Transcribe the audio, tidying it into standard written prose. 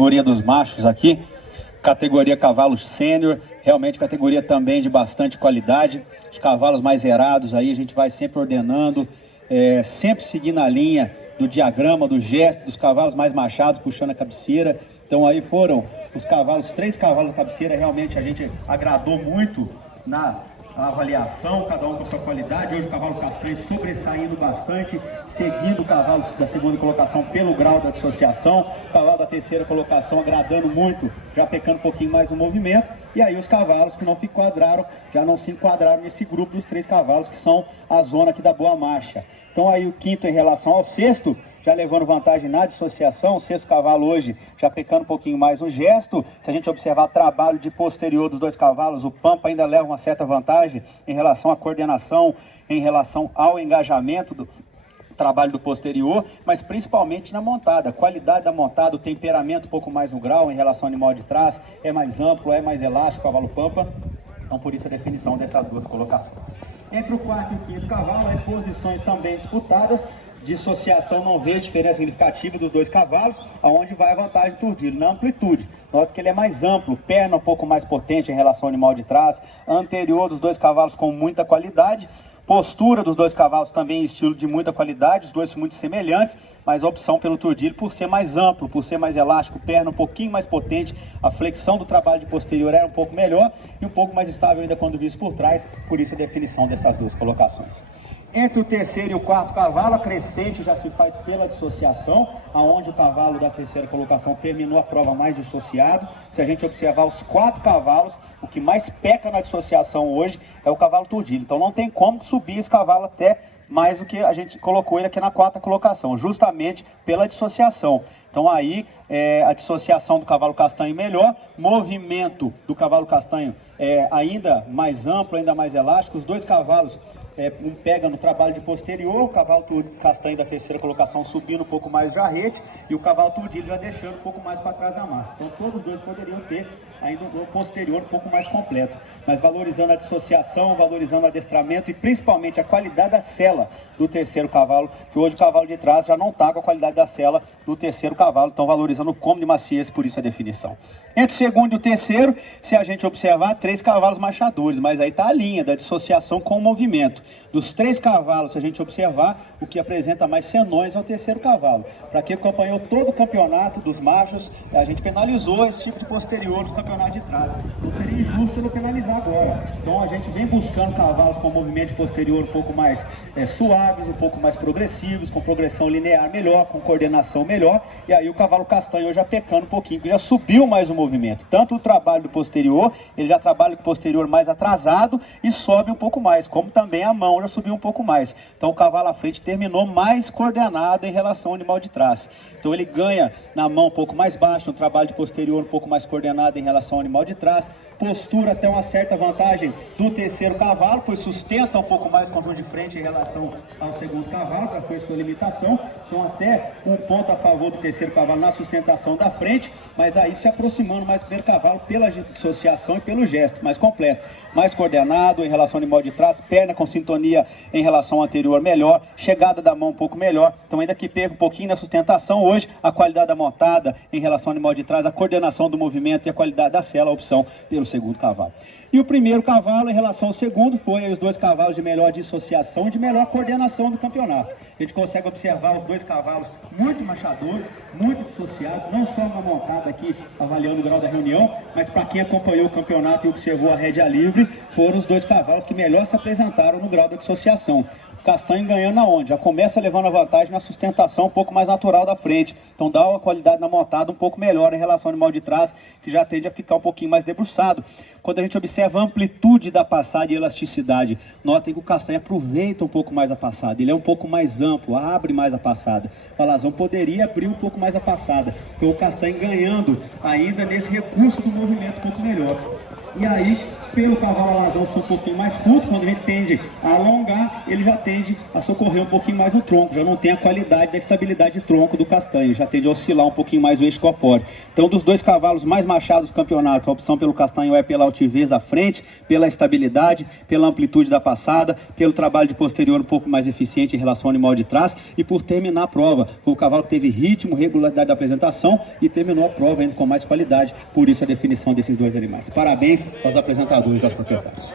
categoria dos machos aqui, categoria cavalo sênior, realmente categoria também de bastante qualidade. Os cavalos mais zerados aí a gente vai sempre ordenando, sempre seguindo a linha do diagrama, do gesto, dos cavalos mais machados, puxando a cabeceira. Então aí foram os cavalos, 3 cavalos da cabeceira, realmente a gente agradou muito na avaliação, cada um com a sua qualidade. Hoje o cavalo castanho sobressaindo bastante, seguindo o cavalo da segunda colocação pelo grau da dissociação, o cavalo da terceira colocação agradando muito, já pecando um pouquinho mais no movimento, e aí os cavalos que não se enquadraram, já não se enquadraram nesse grupo dos 3 cavalos que são a zona aqui da boa marcha. Então aí o quinto em relação ao sexto, já levando vantagem na dissociação, o sexto cavalo hoje já pecando um pouquinho mais no gesto. Se a gente observar o trabalho de posterior dos 2 cavalos, o Pampa ainda leva uma certa vantagem em relação à coordenação, em relação ao engajamento do trabalho do posterior, mas principalmente na montada, a qualidade da montada, o temperamento um pouco mais no grau em relação ao animal de trás, é mais amplo, é mais elástico o cavalo Pampa. Então por isso a definição dessas 2 colocações. Entre o quarto e o quinto cavalo, aí posições também disputadas, dissociação não vê diferença significativa dos 2 cavalos, aonde vai a vantagem do Turdilho, na amplitude. Nota que ele é mais amplo, perna um pouco mais potente em relação ao animal de trás, anterior dos 2 cavalos com muita qualidade, postura dos 2 cavalos também em estilo de muita qualidade, os 2 muito semelhantes, mas a opção pelo Turdilho por ser mais amplo, por ser mais elástico, perna um pouquinho mais potente, a flexão do trabalho de posterior era um pouco melhor e um pouco mais estável ainda quando visto por trás, por isso a definição dessas 2 colocações. Entre o terceiro e o quarto cavalo, a crescente já se faz pela dissociação, aonde o cavalo da terceira colocação terminou a prova mais dissociado. Se a gente observar os 4 cavalos, o que mais peca na dissociação hoje é o cavalo Turdilho. Então não tem como subir esse cavalo até mais do que a gente colocou ele aqui na 4ª colocação, justamente pela dissociação. Então aí a dissociação do cavalo castanho melhor, movimento do cavalo castanho ainda mais amplo, ainda mais elástico. Os 2 cavalos um pega no trabalho de posterior, o cavalo castanho da terceira colocação subindo um pouco mais de jarrete e o cavalo Turdilho já deixando um pouco mais para trás da massa. Então todos os 2 poderiam ter ainda um posterior um pouco mais completo, mas valorizando a dissociação, valorizando o adestramento e principalmente a qualidade da sela do terceiro cavalo, que hoje o cavalo de trás já não está com a qualidade da sela do terceiro cavalo, então valorizando o cômodo de maciez, por isso a definição. Entre o segundo e o terceiro, se a gente observar, 3 cavalos machadores, mas aí está a linha da dissociação com o movimento. Dos 3 cavalos, se a gente observar, o que apresenta mais senões é o terceiro cavalo. Para quem acompanhou todo o campeonato dos machos, a gente penalizou esse tipo de posterior do campeonato de trás. Não seria injusto não penalizar agora. Então a gente vem buscando cavalos com movimento posterior um pouco mais suaves, um pouco mais progressivos, com progressão linear melhor, com coordenação melhor, e aí o cavalo castanho já pecando um pouquinho, já subiu mais o movimento. Tanto o trabalho do posterior, ele já trabalha com o posterior mais atrasado e sobe um pouco mais, como também a mão já subiu um pouco mais. Então o cavalo à frente terminou mais coordenado em relação ao animal de trás. Então ele ganha na mão um pouco mais baixo, um trabalho de posterior um pouco mais coordenado em relação ao animal de trás, postura até uma certa vantagem do terceiro cavalo, pois sustenta um pouco mais o conjunto de frente em relação ao segundo cavalo, para ter sua limitação. Então até um ponto a favor do terceiro cavalo na sustentação da frente, mas aí se aproximando mais do primeiro cavalo pela dissociação e pelo gesto mais completo, mais coordenado em relação ao animal de trás, perna com sintonia em relação ao anterior melhor, chegada da mão um pouco melhor. Então ainda que perca um pouquinho na sustentação hoje, a qualidade da montada em relação ao animal de trás, a coordenação do movimento e a qualidade da sela, a opção pelo segundo cavalo. E o primeiro cavalo em relação ao segundo foi os 2 cavalos de melhor dissociação e de melhor coordenação do campeonato. A gente consegue observar os 2 cavalos muito machadores, muito dissociados, não só na montada aqui, avaliando o grau da reunião, mas para quem acompanhou o campeonato e observou a rédea livre, foram os 2 cavalos que melhor se apresentaram no grau da dissociação. O castanho ganhando aonde? Já começa levando a vantagem na sustentação um pouco mais natural da frente. Então dá uma qualidade na montada um pouco melhor em relação ao animal de trás, que já tende a ficar um pouquinho mais debruçado. Quando a gente observa a amplitude da passada e elasticidade, notem que o castanho aproveita um pouco mais a passada. Ele é um pouco mais amplo, abre mais a passada. O alazão poderia abrir um pouco mais a passada. Então o castanho ganhando ainda nesse recurso do movimento um pouco melhor. E aí, pelo cavalo alazão ser um pouquinho mais curto, quando a gente tende a alongar, ele já tende a socorrer um pouquinho mais no tronco, já não tem a qualidade da estabilidade de tronco do castanho, já tende a oscilar um pouquinho mais o eixo corpóreo. Então, dos dois cavalos mais machados do campeonato, a opção pelo castanho é pela altivez da frente, pela estabilidade, pela amplitude da passada, pelo trabalho de posterior um pouco mais eficiente em relação ao animal de trás e por terminar a prova. Foi o cavalo que teve ritmo, regularidade da apresentação e terminou a prova ainda com mais qualidade, por isso a definição desses dois animais. Parabéns aos apresentadores e aos proprietários.